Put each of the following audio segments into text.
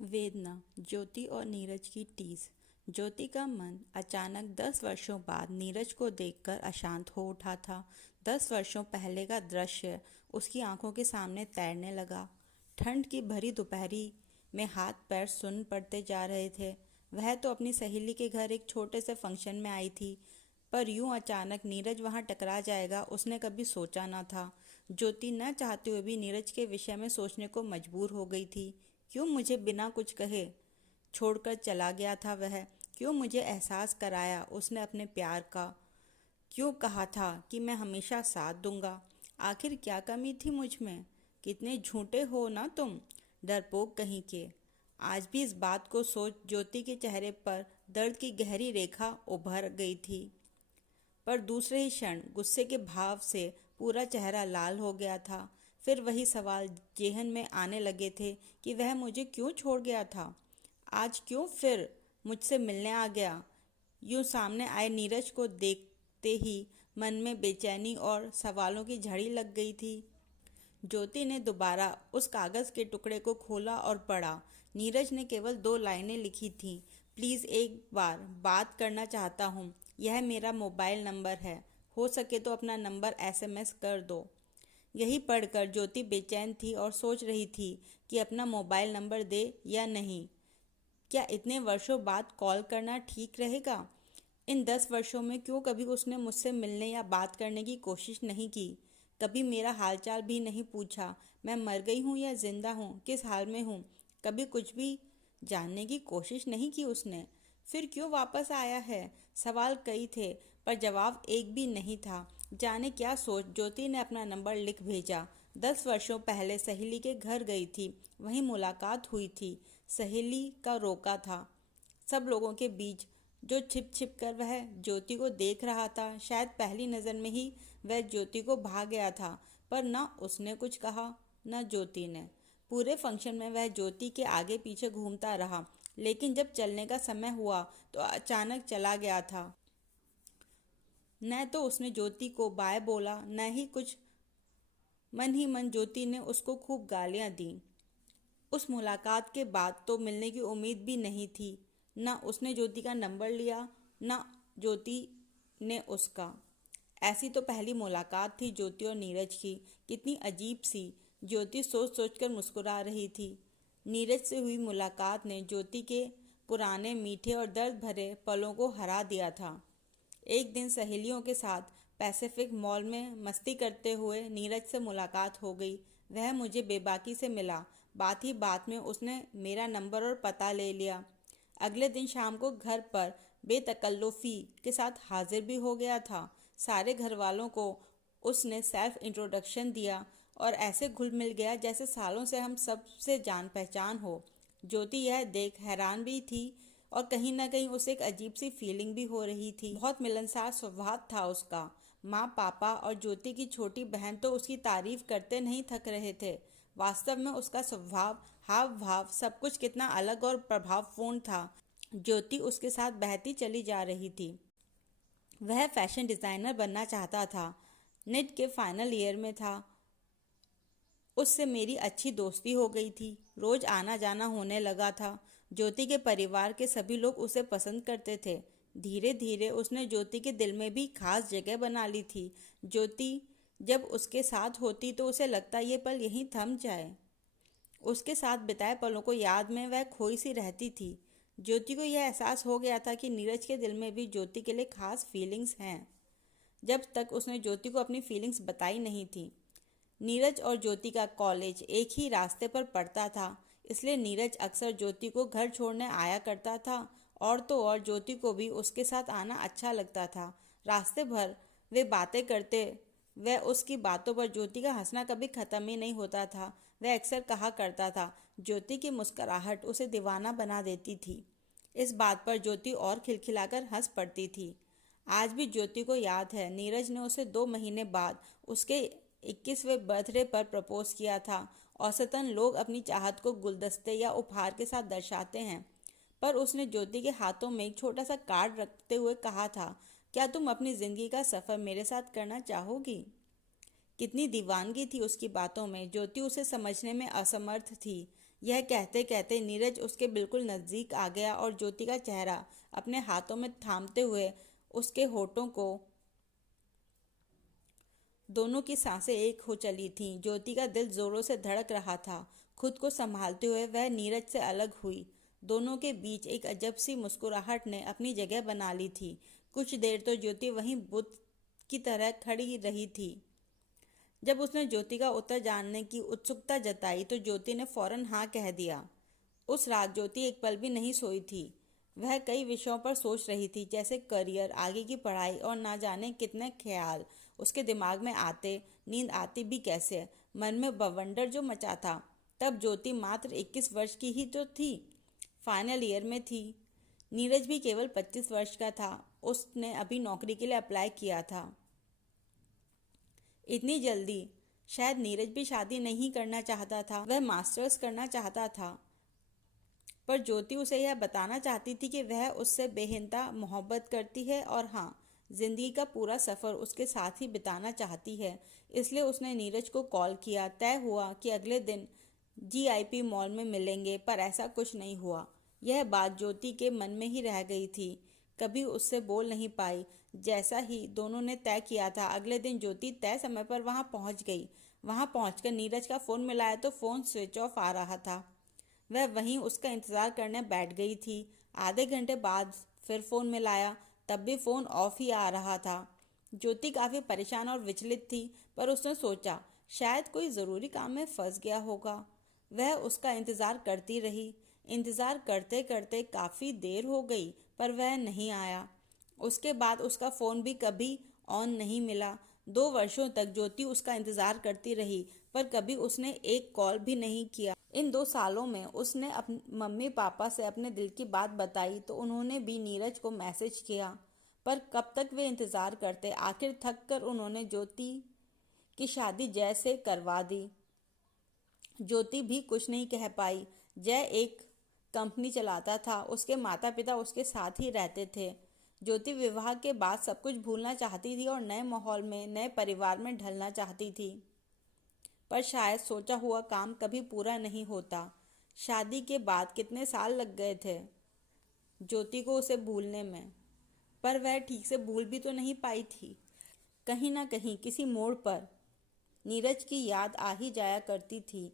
वेदना, ज्योति और नीरज की टीस। ज्योति का मन अचानक 10 वर्षों बाद नीरज को देखकर अशांत हो उठा था। 10 वर्षों पहले का दृश्य उसकी आंखों के सामने तैरने लगा। ठंड की भरी दोपहरी में हाथ पैर सुन्न पड़ते जा रहे थे। वह तो अपनी सहेली के घर एक छोटे से फंक्शन में आई थी, पर यूं अचानक नीरज वहां टकरा जाएगा उसने कभी सोचा ना था। ज्योति न चाहते हुए भी नीरज के विषय में सोचने को मजबूर हो गई थी। क्यों मुझे बिना कुछ कहे छोड़कर चला गया था वह? क्यों मुझे एहसास कराया उसने अपने प्यार का? क्यों कहा था कि मैं हमेशा साथ दूंगा? आखिर क्या कमी थी मुझ में? कितने झूठे हो ना तुम, डरपोक कहीं के। आज भी इस बात को सोच ज्योति के चेहरे पर दर्द की गहरी रेखा उभर गई थी। पर दूसरे ही क्षण गुस्से के भाव से पूरा चेहरा लाल हो गया था। फिर वही सवाल जेहन में आने लगे थे कि वह मुझे क्यों छोड़ गया था। आज क्यों फिर मुझसे मिलने आ गया। यूं सामने आए नीरज को देखते ही मन में बेचैनी और सवालों की झड़ी लग गई थी। ज्योति ने दोबारा उस कागज के टुकड़े को खोला और पढ़ा। नीरज ने केवल 2 लाइनें लिखी थीं। प्लीज एक बार बात करना चाहता हूँ। यह मेरा मोबाइल नंबर है। हो सके तो अपना नंबर एसएमएस कर दो। यही पढ़कर ज्योति बेचैन थी और सोच रही थी कि अपना मोबाइल नंबर दे या नहीं। क्या इतने वर्षों बाद कॉल करना ठीक रहेगा? इन 10 वर्षों में क्यों कभी उसने मुझसे मिलने या बात करने की कोशिश नहीं की? कभी मेरा हालचाल भी नहीं पूछा। मैं मर गई हूँ या जिंदा हूँ, किस हाल में हूँ, कभी कुछ भी जानने की कोशिश नहीं की उसने। फिर क्यों वापस आया है? सवाल कई थे, पर जवाब एक भी नहीं था। जाने क्या सोच ज्योति ने अपना नंबर लिख भेजा। 10 वर्षों पहले सहेली के घर गई थी, वहीं मुलाकात हुई थी। सहेली का रोका था सब लोगों के बीच, जो छिप छिप कर वह ज्योति को देख रहा था। शायद पहली नज़र में ही वह ज्योति को भा गया था, पर न उसने कुछ कहा न ज्योति ने। पूरे फंक्शन में वह ज्योति के आगे पीछे घूमता रहा, लेकिन जब चलने का समय हुआ तो अचानक चला गया था। न तो उसने ज्योति को बाय बोला, न ही कुछ। मन ही मन ज्योति ने उसको खूब गालियां दी। उस मुलाकात के बाद तो मिलने की उम्मीद भी नहीं थी। न उसने ज्योति का नंबर लिया, न ज्योति ने उसका। ऐसी तो पहली मुलाकात थी ज्योति और नीरज की। कितनी अजीब सी। ज्योति सोच सोच कर मुस्कुरा रही थी। नीरज से हुई मुलाकात ने ज्योति के पुराने मीठे और दर्द भरे पलों को हरा दिया था। एक दिन सहेलियों के साथ पैसिफिक मॉल में मस्ती करते हुए नीरज से मुलाकात हो गई। वह मुझे बेबाकी से मिला। बात ही बात में उसने मेरा नंबर और पता ले लिया। अगले दिन शाम को घर पर बेतकल्लुफ़ी के साथ हाजिर भी हो गया था। सारे घर वालों को उसने सेल्फ इंट्रोडक्शन दिया और ऐसे घुल मिल गया जैसे सालों से हम सब से जान पहचान हो। ज्योति यह देख हैरान भी थी और कहीं ना कहीं उसे एक अजीब सी फीलिंग भी हो रही थी। बहुत मिलनसार स्वभाव था उसका। माँ, पापा और ज्योति की छोटी बहन तो उसकी तारीफ करते नहीं थक रहे थे। वास्तव में उसका स्वभाव, हाव भाव, सब कुछ कितना अलग और प्रभावपूर्ण था। ज्योति उसके साथ बहती चली जा रही थी। वह फैशन डिज़ाइनर बनना चाहता था। नेट के फाइनल ईयर में था। उससे मेरी अच्छी दोस्ती हो गई थी। रोज आना जाना होने लगा था। ज्योति के परिवार के सभी लोग उसे पसंद करते थे। धीरे धीरे उसने ज्योति के दिल में भी खास जगह बना ली थी। ज्योति जब उसके साथ होती तो उसे लगता ये पल यहीं थम जाए। उसके साथ बिताए पलों को याद में वह खोई सी रहती थी। ज्योति को यह एहसास हो गया था कि नीरज के दिल में भी ज्योति के लिए खास फीलिंग्स हैं, जब तक उसने ज्योति को अपनी फीलिंग्स बताई नहीं थी। नीरज और ज्योति का कॉलेज एक ही रास्ते पर पड़ता था, इसलिए नीरज अक्सर ज्योति को घर छोड़ने आया करता था। और तो और ज्योति को भी उसके साथ आना अच्छा लगता था। रास्ते भर वे बातें करते। वह उसकी बातों पर ज्योति का हंसना कभी खत्म ही नहीं होता था। वह अक्सर कहा करता था, ज्योति की मुस्कुराहट उसे दीवाना बना देती थी। इस बात पर ज्योति और खिलखिलाकर हंस पड़ती थी। आज भी ज्योति को याद है, नीरज ने उसे 2 महीने बाद उसके 21वें बर्थडे पर प्रपोज किया था। औसतन लोग अपनी चाहत को गुलदस्ते या उपहार के साथ दर्शाते हैं, पर उसने ज्योति के हाथों में एक छोटा सा कार्ड रखते हुए कहा था, क्या तुम अपनी जिंदगी का सफर मेरे साथ करना चाहोगी? कितनी दीवानगी थी उसकी बातों में। ज्योति उसे समझने में असमर्थ थी। यह कहते कहते नीरज उसके बिल्कुल नज़दीक आ गया और ज्योति का चेहरा अपने हाथों में थामते हुए उसके होठों को, दोनों की सांसें एक हो चली थीं। ज्योति का दिल जोरों से धड़क रहा था। खुद को संभालते हुए वह नीरज से अलग हुई। दोनों के बीच एक अजब सी मुस्कुराहट ने अपनी जगह बना ली थी। कुछ देर तो ज्योति वहीं बुत की तरह खड़ी रही थी। जब उसने ज्योति का उत्तर जानने की उत्सुकता जताई तो ज्योति ने फौरन हाँ कह दिया। उस रात ज्योति एक पल भी नहीं सोई थी। वह कई विषयों पर सोच रही थी, जैसे करियर, आगे की पढ़ाई और ना जाने कितने ख्याल उसके दिमाग में आते। नींद आती भी कैसे, मन में बवंडर जो मचा था। तब ज्योति मात्र 21 वर्ष की ही तो थी, फाइनल ईयर में थी। नीरज भी केवल 25 वर्ष का था। उसने अभी नौकरी के लिए अप्लाई किया था। इतनी जल्दी? शायद नीरज भी शादी नहीं करना चाहता था, वह मास्टर्स करना चाहता था। पर ज्योति उसे यह बताना चाहती थी कि वह उससे बेहिंता मोहब्बत करती है और हाँ, जिंदगी का पूरा सफ़र उसके साथ ही बिताना चाहती है। इसलिए उसने नीरज को कॉल किया। तय हुआ कि अगले दिन जीआईपी मॉल में मिलेंगे, पर ऐसा कुछ नहीं हुआ। यह बात ज्योति के मन में ही रह गई थी, कभी उससे बोल नहीं पाई। जैसा ही दोनों ने तय किया था, अगले दिन ज्योति तय समय पर वहां पहुंच गई। वहां पहुंचकर नीरज का फ़ोन मिलाया तो फ़ोन स्विच ऑफ आ रहा था। वह वहीं उसका इंतज़ार करने बैठ गई थी। आधे घंटे बाद फिर फ़ोन मिलाया, तब भी फ़ोन ऑफ ही आ रहा था। ज्योति काफ़ी परेशान और विचलित थी, पर उसने सोचा शायद कोई ज़रूरी काम में फंस गया होगा। वह उसका इंतज़ार करती रही। इंतज़ार करते करते काफ़ी देर हो गई, पर वह नहीं आया। उसके बाद उसका फ़ोन भी कभी ऑन नहीं मिला। 2 वर्षों तक ज्योति उसका इंतज़ार करती रही, पर कभी उसने एक कॉल भी नहीं किया। इन 2 सालों में उसने अपने मम्मी पापा से अपने दिल की बात बताई तो उन्होंने भी नीरज को मैसेज किया, पर कब तक वे इंतज़ार करते। आखिर थक कर उन्होंने ज्योति की शादी जय से करवा दी। ज्योति भी कुछ नहीं कह पाई। जय एक कंपनी चलाता था, उसके माता पिता उसके साथ ही रहते थे। ज्योति विवाह के बाद सब कुछ भूलना चाहती थी और नए माहौल में, नए परिवार में ढलना चाहती थी। पर शायद सोचा हुआ काम कभी पूरा नहीं होता। शादी के बाद कितने साल लग गए थे ज्योति को उसे भूलने में, पर वह ठीक से भूल भी तो नहीं पाई थी। कहीं ना कहीं किसी मोड़ पर नीरज की याद आ ही जाया करती थी।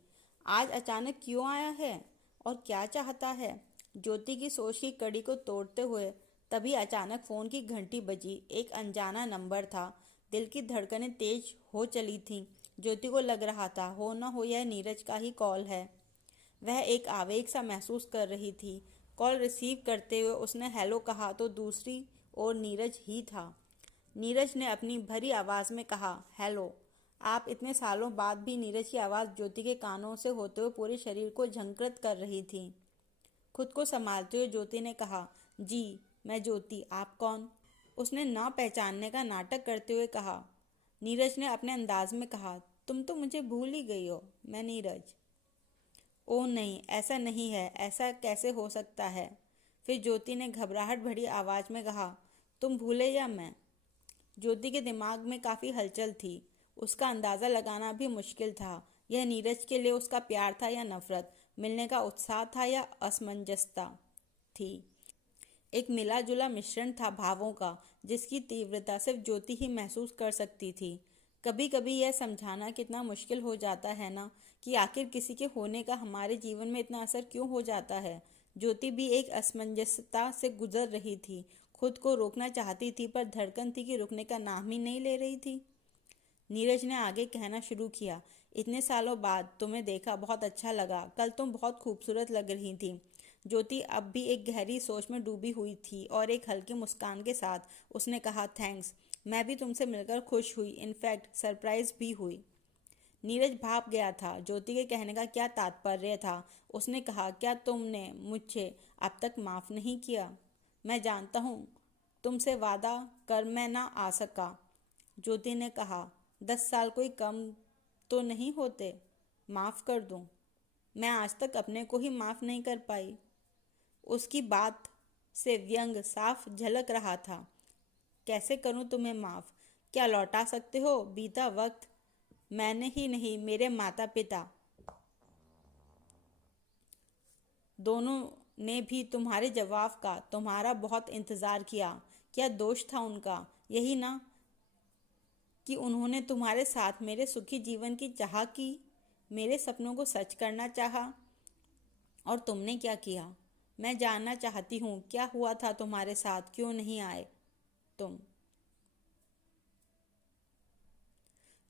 आज अचानक क्यों आया है और क्या चाहता है? ज्योति की सोच की कड़ी को तोड़ते हुए तभी अचानक फ़ोन की घंटी बजी। एक अनजाना नंबर था। दिल की धड़कनें तेज हो चली थीं। ज्योति को लग रहा था हो न हो यह नीरज का ही कॉल है। वह एक आवेग सा महसूस कर रही थी। कॉल रिसीव करते हुए उसने हेलो कहा तो दूसरी ओर नीरज ही था। नीरज ने अपनी भरी आवाज़ में कहा, हेलो। आप इतने सालों बाद भी? नीरज की आवाज़ ज्योति के कानों से होते हुए पूरे शरीर को झंकृत कर रही थी। खुद को संभालते हुए ज्योति ने कहा, जी मैं ज्योति, आप कौन? उसने ना पहचानने का नाटक करते हुए कहा। नीरज ने अपने अंदाज में कहा, तुम तो मुझे भूल ही गई हो। मैं नीरज। ओह नहीं, ऐसा नहीं है, ऐसा कैसे हो सकता है? फिर ज्योति ने घबराहट भरी आवाज़ में कहा, तुम भूले या मैं? ज्योति के दिमाग में काफ़ी हलचल थी। उसका अंदाज़ा लगाना भी मुश्किल था। यह नीरज के लिए उसका प्यार था या नफरत, मिलने का उत्साह था या असमंजसता थी। एक मिला जुला मिश्रण था भावों का, जिसकी तीव्रता सिर्फ ज्योति ही महसूस कर सकती थी। कभी कभी यह समझाना कितना मुश्किल हो जाता है ना, कि आखिर किसी के होने का हमारे जीवन में इतना असर क्यों हो जाता है। ज्योति भी एक असमंजसता से गुजर रही थी। खुद को रोकना चाहती थी, पर धड़कन थी कि रुकने का नाम ही नहीं ले रही थी। नीरज ने आगे कहना शुरू किया, इतने सालों बाद तुम्हें देखा, बहुत अच्छा लगा। कल तुम बहुत खूबसूरत लग रही थी। ज्योति अब भी एक गहरी सोच में डूबी हुई थी और एक हल्की मुस्कान के साथ उसने कहा, थैंक्स। मैं भी तुमसे मिलकर खुश हुई, इनफैक्ट सरप्राइज भी हुई। नीरज भाप गया था। ज्योति के कहने का क्या तात्पर्य था? उसने कहा, क्या तुमने मुझे अब तक माफ़ नहीं किया? मैं जानता हूँ तुमसे वादा कर मैं ना आ सका। ज्योति ने कहा, 10 साल कोई कम तो नहीं होते। माफ़ कर दूँ? मैं आज तक अपने को ही माफ़ नहीं कर पाई। उसकी बात से व्यंग साफ झलक रहा था। कैसे करूं तुम्हें माफ़? क्या लौटा सकते हो बीता वक्त? मैंने ही नहीं, मेरे माता पिता दोनों ने भी तुम्हारे जवाब का तुम्हारा बहुत इंतजार किया। क्या दोष था उनका? यही ना कि उन्होंने तुम्हारे साथ मेरे सुखी जीवन की चाह की, मेरे सपनों को सच करना चाहा। और तुमने क्या किया? मैं जानना चाहती हूँ, क्या हुआ था तुम्हारे साथ? क्यों नहीं आए तुम?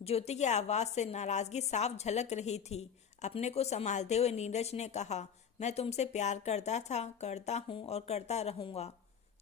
ज्योति की आवाज से नाराजगी साफ झलक रही थी। अपने को संभालते हुए नीरज ने कहा, मैं तुमसे प्यार करता था, करता हूँ और करता रहूंगा।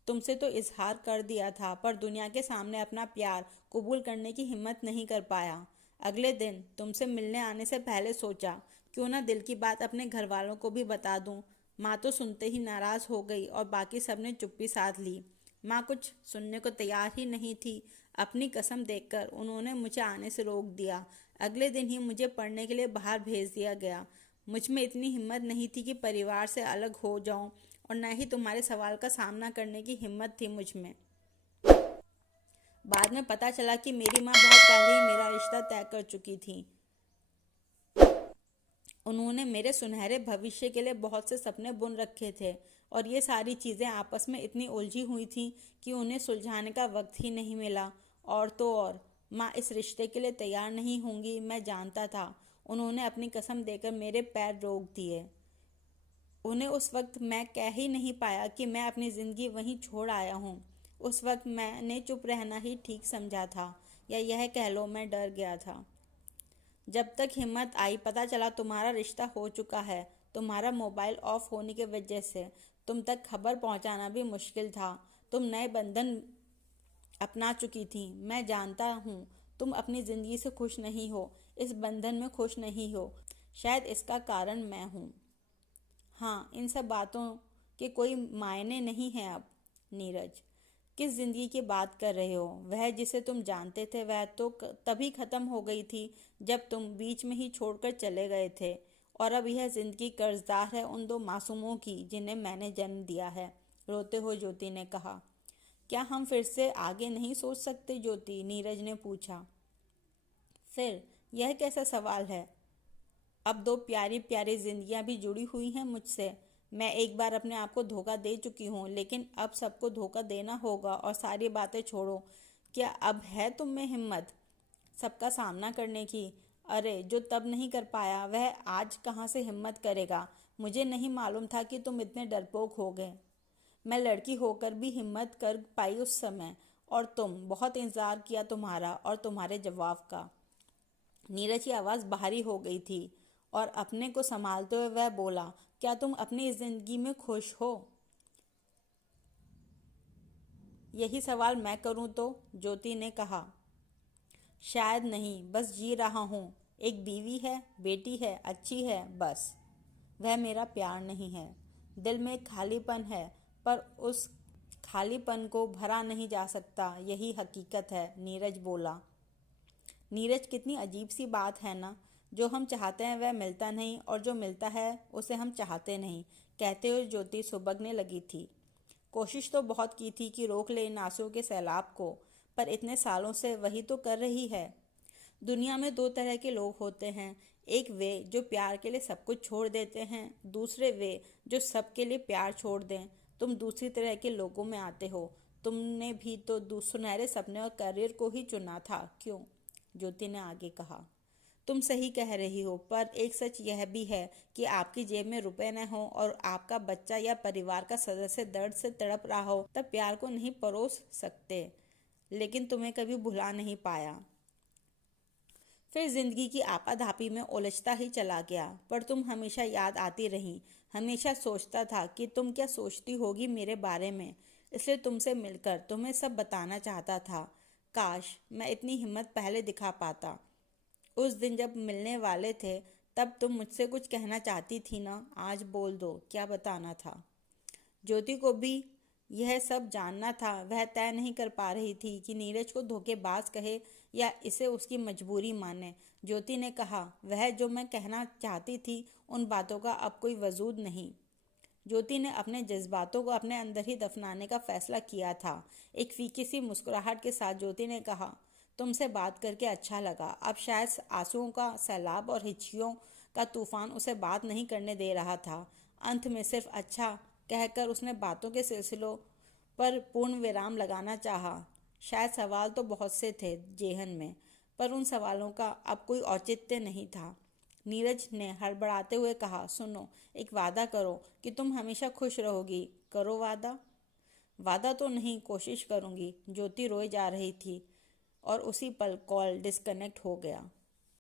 तुमसे तो इजहार कर दिया था, पर दुनिया के सामने अपना प्यार कबूल करने की हिम्मत नहीं कर पाया। अगले दिन तुमसे मिलने आने से पहले सोचा, क्यों ना दिल की बात अपने घर वालों को भी बता दूं। माँ तो सुनते ही नाराज हो गई और बाकी सबने चुप्पी साध ली। माँ कुछ सुनने को तैयार ही नहीं थी। अपनी कसम देकर उन्होंने मुझे आने से रोक दिया। अगले दिन ही मुझे पढ़ने के लिए बाहर भेज दिया गया। मुझ में इतनी हिम्मत नहीं थी कि परिवार से अलग हो जाऊं, और न ही तुम्हारे सवाल का सामना करने की हिम्मत थी मुझ में। बाद में पता चला कि मेरी माँ बहुत पहले ही मेरा रिश्ता तय कर चुकी थी। उन्होंने मेरे सुनहरे भविष्य के लिए बहुत से सपने बुन रखे थे, और ये सारी चीज़ें आपस में इतनी उलझी हुई थी कि उन्हें सुलझाने का वक्त ही नहीं मिला। और तो और, माँ इस रिश्ते के लिए तैयार नहीं होंगी, मैं जानता था। उन्होंने अपनी कसम देकर मेरे पैर रोक दिए। उन्हें उस वक्त मैं कह ही नहीं पाया कि मैं अपनी ज़िंदगी वहीं छोड़ आया हूँ। उस वक्त मैंने चुप रहना ही ठीक समझा था, या यह कह लो मैं डर गया था। जब तक हिम्मत आई, पता चला तुम्हारा रिश्ता हो चुका है। तुम्हारा मोबाइल ऑफ होने की वजह से तुम तक खबर पहुंचाना भी मुश्किल था। तुम नए बंधन अपना चुकी थी। मैं जानता हूँ तुम अपनी ज़िंदगी से खुश नहीं हो, इस बंधन में खुश नहीं हो। शायद इसका कारण मैं हूँ। हाँ, इन सब बातों के कोई मायने नहीं हैं अब। नीरज, किस जिंदगी की बात कर रहे हो? वह जिसे तुम जानते थे वह तो तभी खत्म हो गई थी जब तुम बीच में ही छोड़कर चले गए थे। और अब यह जिंदगी कर्जदार है उन दो मासूमों की जिन्हें मैंने जन्म दिया है। रोते हुए ज्योति ने कहा। क्या हम फिर से आगे नहीं सोच सकते ज्योति? नीरज ने पूछा। फिर यह कैसा सवाल है? अब दो प्यारी प्यारी जिंदगियां भी जुड़ी हुई हैं मुझसे। मैं एक बार अपने आप को धोखा दे चुकी हूँ, लेकिन अब सबको धोखा देना होगा। और सारी बातें छोड़ो, क्या अब है तुम में हिम्मत सबका सामना करने की? अरे, जो तब नहीं कर पाया वह आज कहाँ से हिम्मत करेगा? मुझे नहीं मालूम था कि तुम इतने डरपोक हो गए। मैं लड़की होकर भी हिम्मत कर पाई उस समय। और तुम, बहुत इंतजार किया तुम्हारा और तुम्हारे जवाब का। नीरज की आवाज़ भारी हो गई थी, और अपने को संभालते हुए वह बोला, क्या तुम अपनी इस जिंदगी में खुश हो? यही सवाल मैं करूं तो? ज्योति ने कहा। शायद नहीं, बस जी रहा हूँ। एक बीवी है, बेटी है, अच्छी है, बस। वह मेरा प्यार नहीं है। दिल में एक खालीपन है, पर उस खालीपन को भरा नहीं जा सकता, यही हकीकत है। नीरज बोला। नीरज, कितनी अजीब सी बात है ना। जो हम चाहते हैं वह मिलता नहीं, और जो मिलता है उसे हम चाहते नहीं। कहते हुए ज्योति सुबकने लगी थी। कोशिश तो बहुत की थी कि रोक ले इन आंसुओं के सैलाब को, पर इतने सालों से वही तो कर रही है। दुनिया में दो तरह के लोग होते हैं। एक वे जो प्यार के लिए सब कुछ छोड़ देते हैं, दूसरे वे जो सबके लिए प्यार छोड़ दें। तुम दूसरी तरह के लोगों में आते हो। तुमने भी तो सुनहरे सपने और करियर को ही चुना था, क्यों? ज्योति ने आगे कहा। तुम सही कह रही हो, पर एक सच यह भी है कि आपकी जेब में रुपए न हो और आपका बच्चा या परिवार का सदस्य दर्द से तड़प रहा हो, तब प्यार को नहीं परोस सकते। लेकिन तुम्हें कभी भुला नहीं पाया। फिर जिंदगी की आपाधापी में उलझता ही चला गया, पर तुम हमेशा याद आती रही। हमेशा सोचता था कि तुम क्या सोचती होगी मेरे बारे में, इसलिए तुमसे मिलकर तुम्हें सब बताना चाहता था। काश मैं इतनी हिम्मत पहले दिखा पाता। उस दिन जब मिलने वाले थे, तब तुम मुझसे कुछ कहना चाहती थी ना। आज बोल दो, क्या बताना था? ज्योति को भी यह सब जानना था। वह तय नहीं कर पा रही थी कि नीरज को धोखेबाज कहे या इसे उसकी मजबूरी माने। ज्योति ने कहा, वह जो मैं कहना चाहती थी उन बातों का अब कोई वजूद नहीं। ज्योति ने अपने जज्बातों को अपने अंदर ही दफनाने का फैसला किया था। एक फीकी सी मुस्कुराहट के साथ ज्योति ने कहा, तुमसे बात करके अच्छा लगा। अब शायद आंसुओं का सैलाब और हिचकियों का तूफान उसे बात नहीं करने दे रहा था। अंत में सिर्फ अच्छा कहकर उसने बातों के सिलसिलों पर पूर्ण विराम लगाना चाहा। शायद सवाल तो बहुत से थे जेहन में, पर उन सवालों का अब कोई औचित्य नहीं था। नीरज ने हड़बड़ाते हुए कहा, सुनो, एक वादा करो कि तुम हमेशा खुश रहोगी। करो वादा। वादा तो नहीं, कोशिश करूंगी। ज्योति रोए जा रही थी और उसी पल कॉल डिस्कनेक्ट हो गया।